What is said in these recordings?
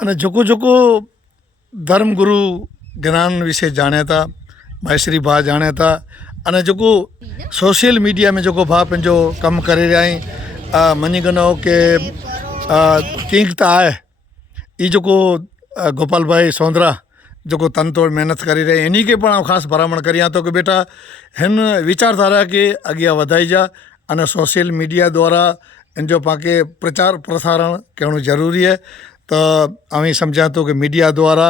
અને Joko Joko ધર્મગુરુ જ્ઞાન વિશે જાण्या था भाईश्री भा जाण्या था अने जेको सोशल मीडिया में जेको भा पंहिंजो कमु करे रहिया आहिनि मञी गिनो के किंग त आहे ई जेको गोपाल भाई सोंदरा जेको तन तोड़ मेहनत करे रहे इन्हीं के पण ख़ासि भरामण करियां तो कि बेटा हिन विचारधारा के अॻियां वधाई जा अने सोशल मीडिया द्वारा इन जो पाके प्रचार प्रसारण करणु ज़रूरी है। तो अवी समझा तो कि मीडिया द्वारा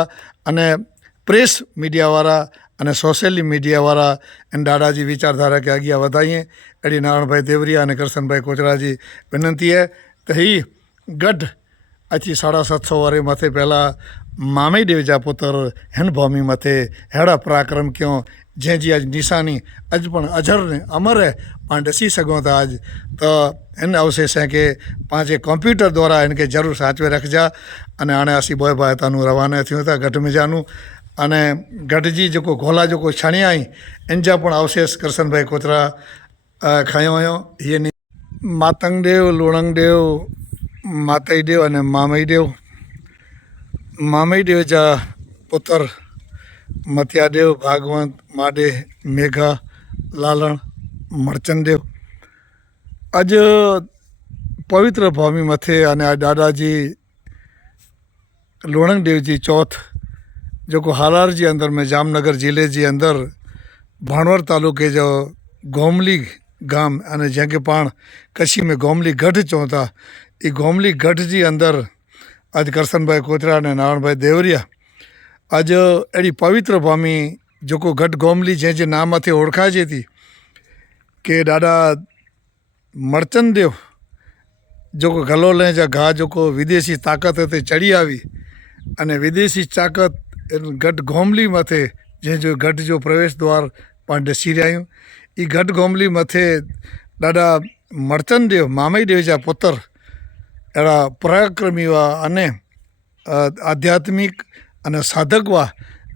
अने प्रेस मीडिया वारा अने सोशल मीडिया वारा इन ॾाढा जी विचारधारा के अॻियां वधाइए। अहिड़ी नारायण भाई देवरिया अने कृष्ण भाई कोचरा जी विनंती है तो ही गढ़ अची 750 वारे मथे पहला मामे देव जा पुत्र हिन भूमि मथे अहिड़ा पराक्रम क्यों जंहिंजी अॼु निशानी अॼु पण अजर ने अमर है पाण ॾिसी सघूं था। अॼु तो हिन अवशेष के पंहिंजे कंप्यूटर द्वारा इनके ज़रूरु साचवे रखजा। अने हाणे असीं बोए भाई तानू रवाना थियूं था गढ़ में जानू अने गढ़ जी जेको घोला जेको छणिया आई इन जा पण अवशेष कृष्ण भाई कोतरा खयो हुयो। हीअ मातंग देव लुणंग देव मातई देव अने मामई देव जा पुत्र मतिया देव भागवंत माडे मेघा लालण मरचंद देव अज पवित्र भूमि मथे अने दादाजी लुणंग देव जी चौथ जो हालार जी अंदर में जामनगर जिले जी अंदर भाणवर तालुके जो गोमली गाम अने जंहिंखे पाण कच्छी में गोमली गढ़ चऊं था ये गोमली गढ़ जी अंदर अज कृष्ण भाई कोतरा ने नारायण भाई देवरिया अज अड़ी पवित्र भूमि जो गढ़ गोमली जैसे नाम मथे ओळखाइजे थी के दादा मरचंद देव जो गलोले जा घा जो विदेशी ताकत ते चढ़ी आई अने विदेशी ताकत गढ़ गोमली मथे जैसे गढ़ जो प्रवेश द्वार पाण ॾिसी रहिया आहियूं। ई गढ़ गोमली मथे दादा मरचंद देव मामई देव जा पुत्र अड़ा पराक्रमी हुआ अने आध्यात्मिक अने साधक हुआ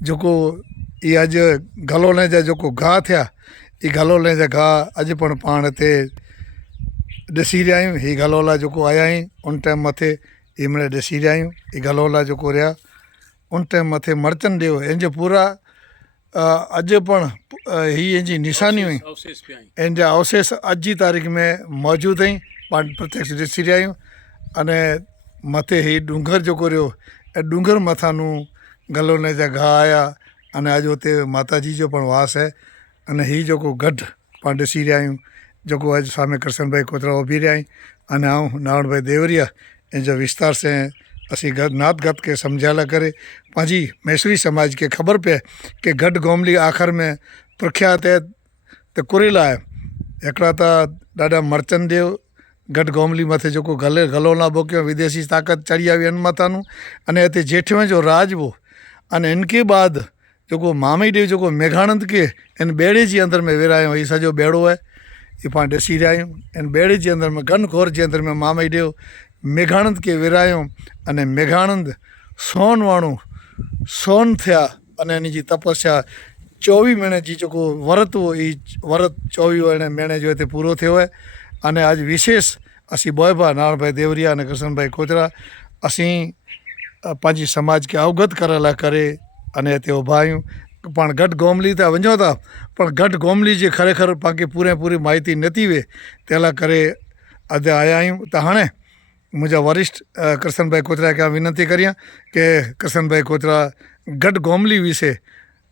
जो ये अज गलोले जा जो घा थिया ये गलोले जा घा अज पण पाण हिते ॾिसी रहिया आहियूं। ही गलोला जो आया आहिनि उन टाइम मथे ये महिल ॾिसी रहिया आहियूं। ये गलोला जो रहा उन टाइम मथे मरचंद देव इन पूरा अज पण ही जी निशानी हुई इन जा अवशेष अज जी तारीख़ में मौजूद आई पाण प्रत्यक्ष ॾिसी रहिया आहियूं। अने मथे ही डूंगर जो रहो ए डूंगर मथानू गलोले जा घा आया अने अज उते माता जी जो पण वास है। अने ही जो गढ़ पाण ॾिसी रहिया आहियूं जो अज सामे कृष्ण भाई कोतरा उभी रहिया आहिनि अने आऊं नारायण भाई देवरिया इन जो विस्तार से असी नात गत के समझाला करे पांजी मैसरी समाज के खबर पे कि गढ़ गोमली आखिर में प्रख्यात है तो कुरेला है एकड़ा तो दादा मरचंद देव गढ़ गोमली मथे जो गलोला बोक्यो विदेशी ताकत चढ़ी आई इन मथानू अने हिते जेठवें जो राज वो अने इनके बाद जो मामई देव जो मेघानंद के इन बेड़े जी अंदर में विरायो ये सजो बेड़ो है ये पाण ॾिसी रहिया आहियूं। इन बेड़े जे अंदर में घनघोर जे अंदर में मामई देव मेघानंद के विरायो अने मेघानंद सोन वाणु सोन थिया अने इन जी तपस्या 24 महीने जी जो व्रत हो ये व्रत 24 महीने जो हिते पूरो थियो है। अने आज विशेष असी बोएबा नारायण भाई देवरिया अने कृष्ण भाई कोचरा असी पंहिंजी समाज के अवगत करण लाइ करे अने हिते उभा आहियूं। पाण गढ़ गोमली था वञो था पर गढ़ गोमली जे खरेखर पाण पूरी माहिती नथी वे तेला करे अॼु आया आहियूं। त हाणे मुझा वरिष्ठ कृष्ण भाई कोचरा के विनती करियां कि कृष्ण भाई कोचरा गढ़ गोमली विषे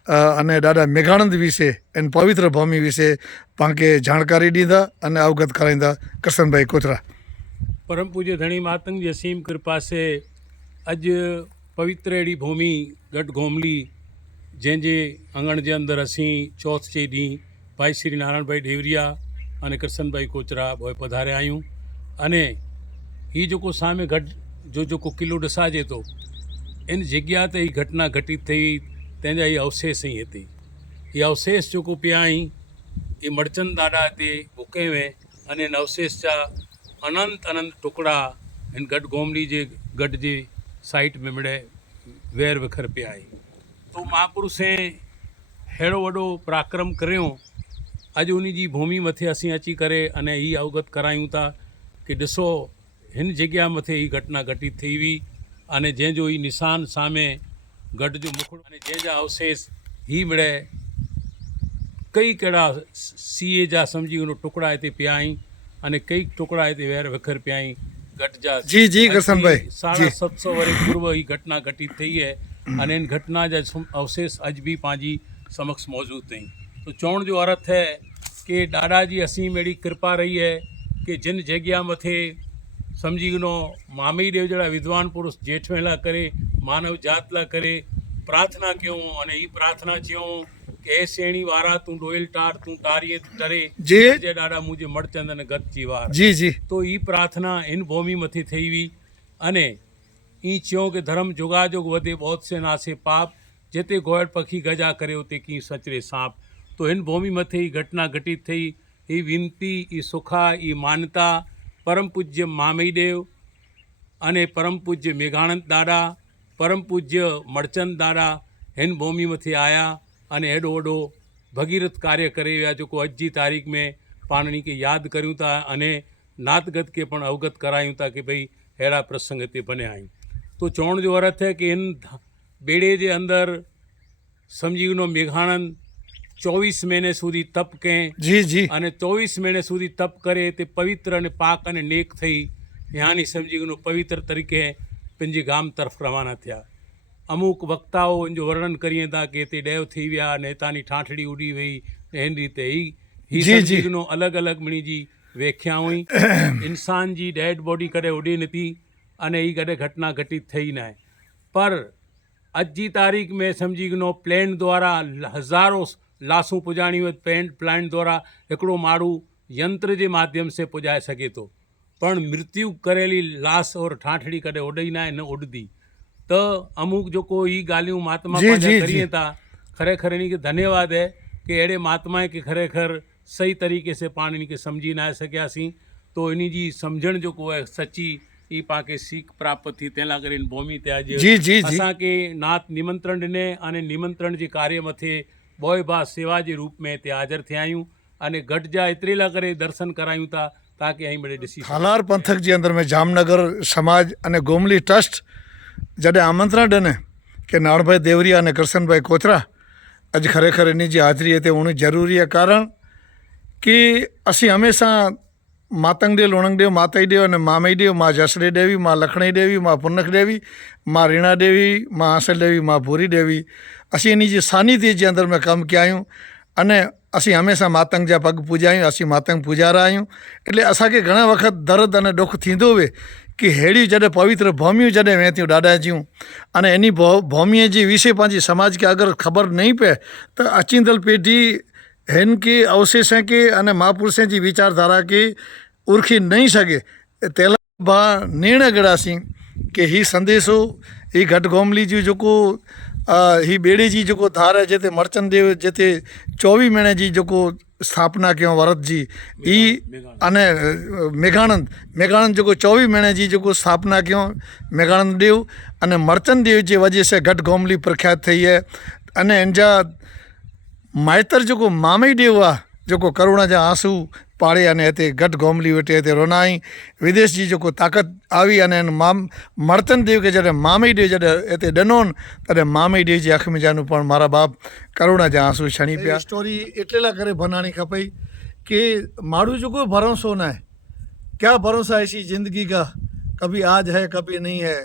अने दादा मेघानंद विषे इन पवित्र भूमि विषे पांखे जानकारी ॾींदा अने अवगत कराईंदा। कृष्ण भाई कोचरा। परम पूज्य धणी मातंग जी असीम कृपा से अज पवित्र अड़ी भूमि गढ़ गोमली जैसे अंगण के अंदर असी चौथ जे डी भाई श्री नारायण भाई देवरिया अने कृष्ण भाई कोचरा बोए पधारिया आहियूं। अने ही जो सामे गढ़ जो किलो ॾिसाजे तो इन जगह ते ही घटना घटित थी तंहिंजा ये अवशेष ही हिते ये अवशेष जो पिया आई ये मरचंद दादा हिते बुके हुए अने इन अवशेष जा अनंत अनंत टुकड़ा इन गढ़ गोमली जे गढ़ जे साइट में मिड़े वेर विखर पिया आहे। तो महापुरुषे हेड़ो वॾो पराक्रम करियो अॼु उन जी भूमि मथे असीं अची करे अने ही अवगत करायूं था कि ॾिसो हिन जॻह मथे ही घटना घटित थी हुई અને जंहिंजो ई निशान सामे गढ़ जो मुखड़ो अने जंहिंजा अवशेष ही मिड़े कई कहिड़ा सीए जा सम्झी वञो टुकड़ा हिते पिया आहिनि अने कई टुकड़ा हिते वेर विखर पिया आहिनि गढ़ जा जी जी करसन भाई जी 750 वर्ष पूर्व ही घटना घटित थी है अने इन घटना जा अवशेष अज भी पंहिंजी समक्ष मौजूद अथई तो चवण जो अर्थ है कि ॾाॾा जी असीम अहिड़ी कृपा रही है कि जिन जॻह मथे सम्झी वञो मामी देव जहिड़ा विद्वान पुरुष जेठ वेला करे मानव जात लाइ करे प्रार्थना कयूं अने ही प्रार्थना चयूं कि ए सेणी वारा तूं डोयल टार तूं तारीअ टरे जी जे ॾाॾा मुंहिंजे मड़चंद ने गत जी वार जी जी तो ई प्रार्थना इन भूमि मथे थी हुई अने ई चयो कि धर्म जुगाजुग वधे बहुत से नासे पाप जिते गोड़ पखी गजा करे उते की सचरे सांप तो इन भूमि मथे ही घटना घटित थी ही विनती ई सुखा ई मान्यता परम पूज्य मामई देव अने परम पूज्य मेघानंद ॾाॾा परम पूज्य मड़चंद ॾाॾा हिन भूमि मथे आया अने एॾो वॾो भगीरथ कार्य करे विया जेको अॼु जी तारीख़ में पाणनी खे यादि करियूं था अने नातगत खे पण अवगत करायूं था कि भई अहिड़ा प्रसंग हिते बनिया आहिनि तो चवण जो अर्थ है कि इन बेड़े जे अंदरि सम्झी वञो मेघानंद 24 महीने સુધી તપ कयईं जी जी અને 24 મહિને સુધી તપ કરે તે પવિત્ર અને પાક અને નેક થઈ યાની સમજી ગયું પવિત્ર તરીકે पंहिंजे ગામ તરફ રવાના થયા અમુક વક્તાઓ जो वर्णन करिए था कि हिते ॾेव थी विया ने हितां ठाठड़ी उॾी वई हिन रीते ही जी, सम्झी जी। वञो अलॻि अलॻि मिणी जी व्याख्या हुई इंसान जी डेड बॉडी कॾहिं उॾे नथी अने ही कॾहिं घटना घटित થઈ न आहे पर अॼु जी तारीख़ में सम्झी वञो प्लेन द्वारा हज़ारों लाशूं पुॼाणियूं प्लान द्वारा हिकिड़ो माण्हू यंत्र जे माध्यम से पुॼाए सघे थो पण मृत्यु करेली लाश और ठाठड़ी कॾहिं उॾई न आहे न उॾंदी त अमुक जेको ही ॻाल्हियूं महात्मा जी, पंहिंजा जी, करिए जी। था खरेखर इन खे धन्यवाद है कि अहिड़े महात्मा खे खरेखर सही तरीक़े से पाण इन खे सम्झी न सघियासीं तो इन जी सम्झण जेको आहे सची ई पाण खे सीख प्राप्त थी तंहिं लाइ करे इन भूमि ते अॼु जी, जी, जी। असांखे नाथ निमंत्रण ॾिने अने निमंत्रण जे कार्य मथे बोइबा सेवा जे रूप में हिते हाज़िर थिया आहियूं अने गॾ जा एतिरे लाइ करे दर्शन करायूं था ताकि ऐं मिड़े ॾिसी सघूं। हालार पंथक जे अंदर में जामनगर समाज अने गोमली ट्रस्ट जॾहिं आमंत्रण ॾिने कि नाणभाई देवरिया अने कृष्णभाई कोचरा अॼु खरेखर इन जी हाज़िरी हिते हुअणु ज़रूरी आहे कारण कि असीं हमेशा मातंग देव लोणंग देव माताई देव अने मामई देव मां जसड़े देवी मां लखणी देवी मां पुनख देवी मां रीणा देवी मां हासिल देवी मां भूरी देवी असीं इन जी सानिध्य जे अंदर में कमु कया आहियूं अने असीं हमेशा मातंग जा पग पूॼा आहियूं असीं मातंग पूॼारा आहियूं એટલે असांखे घणा वक़्तु दर्द अने ॾुख थींदो हुए कि अहिड़ियूं जॾहिं पवित्र भूमियूं जॾहिं वेंदियूं ॾाॾा जूं अने इन भूमीअ जे विषय पंहिंजी समाज खे अगरि ख़बर नहीं पए त अचींदड़ पीढ़ी हिन के अवशेषों के अने महापुरुषों जी विचारधारा के उर्खी नहीं सके तेला बा निर्णय गड़ासीं कि ही संदेशो ही घट गोमली जी जेको ही बेड़े जी जेको धार है जिते मर्चन देव जिते 24 महीने जी जेको स्थापना कयूं वरत जी ई अने मेघानंद जेको 24 महीने जी जेको स्थापना कयूं मेघानंद देव अने मर्चन देव जे वजह से घट गोमली प्रख्यात थी है अने इन जा माइतर जेको मामई देव आहे जेको करुणा जा आंसू पाड़े अने हिते घट गोमली वेठे हिते रोनाई विदेश जी जेको ताक़त आई अने मर्चन देव खे जॾहिं मामई देव जॾहिं हिते ॾिनो तॾहिं मामई देव जी अख में जानू पण मारा बाप करुणा जा आंसू छणी पिया स्टोरी एटले लाइ करे बनानी खपई कि माण्हू जेको भरोसो न आहे क्या भरोसा है इसी ज़िंदगी का कभी आज है कभी नहीं है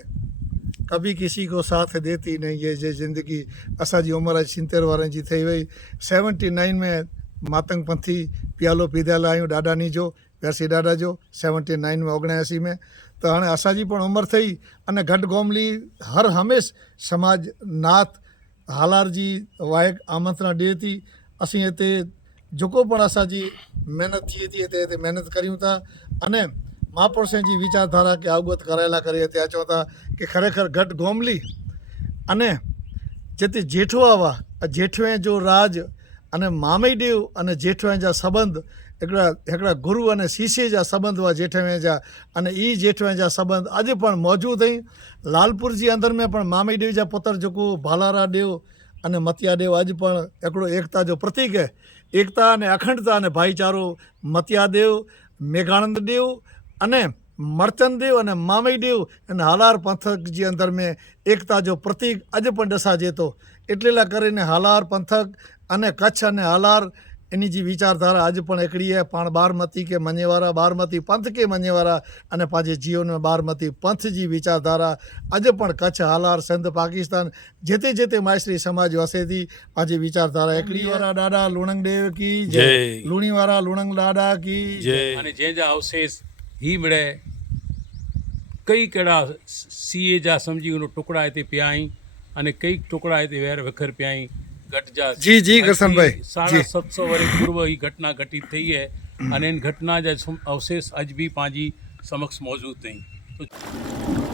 कभी किसी को साथ देती नहीं है ये ज़िंदगी असांजी उमिरि अॼु 70 वारनि जी थी वई 79 में मातंग पंथी प्यालो पीधल आहियूं ॾाॾानी जो वैसी ॾाॾा जो 79 में 79 में त हाणे असांजी पण उमिरि थी अने घट गोमली हर हमेशह समाज नाथ हालार जी वाहिक आमंत्रण ॾिए थी असीं हिते जेको पण असांजी महिनत थिए थी हिते महिनत करियूं था अने महापुरुषनि जी विचारधारा खे अवगत कराइण लाइ करे हिते अचूं था कि खरेखर घट गोमली अने जिते जेठवा हुआ जेठवे जो राज अने मामई देव अने जेठवे जा संबंध हिकिड़ा गुरु अने शीशे जा संबंध हुआ जेठवे जा अने ई जेठवे जा संबंध अॼु पण मौजूदु आहिनि लालपुर जी अंदर में पण मामई देव जा पुत्र जेको भालारा देव अने मतिया देव अॼु पण हिकिड़ो एकता जो प्रतीक है एकता अने अखंडता अने भाईचारो मतिया देव मेघानंद देव अने मर्चनदेव अने मामईदेव अने हालार पंथक जी अंदर में एकता जो प्रतीक अज पण दर्शाजे तो एटलेला करीने हालार पंथक अने कच्छ अने हालार एनी जी विचारधारा अज पण एकड़ी है। पाण बारमती के मञेवारा, बारमती पंथ के मञेवारा अने पांजे जीवन में बारमती पंथ जी विचारधारा अज पण कच्छ, हालार, सिंध, पाकिस्तान जेते जेते मायश्री समाज वसे थी पांजी विचारधारा एकड़ी वारा डाडा लुणंगदेव की जय, लूणी वारा लुणंग डाडा की जय। અને જંहिंजा अवशेष ही मिड़े कई कहिड़ा सीए जा सम्झी उन टुकड़ा हिते पिया आहिनि अने कई टुकड़ा हिते वेर विखर पिया आहिनि घट जा जी जी करसन भाई जी 750 वर्ष पूर्व ही घटना घटित थी है अने इन घटना जा अवशेष अज भी पंहिंजी समक्ष मौजूद अथई।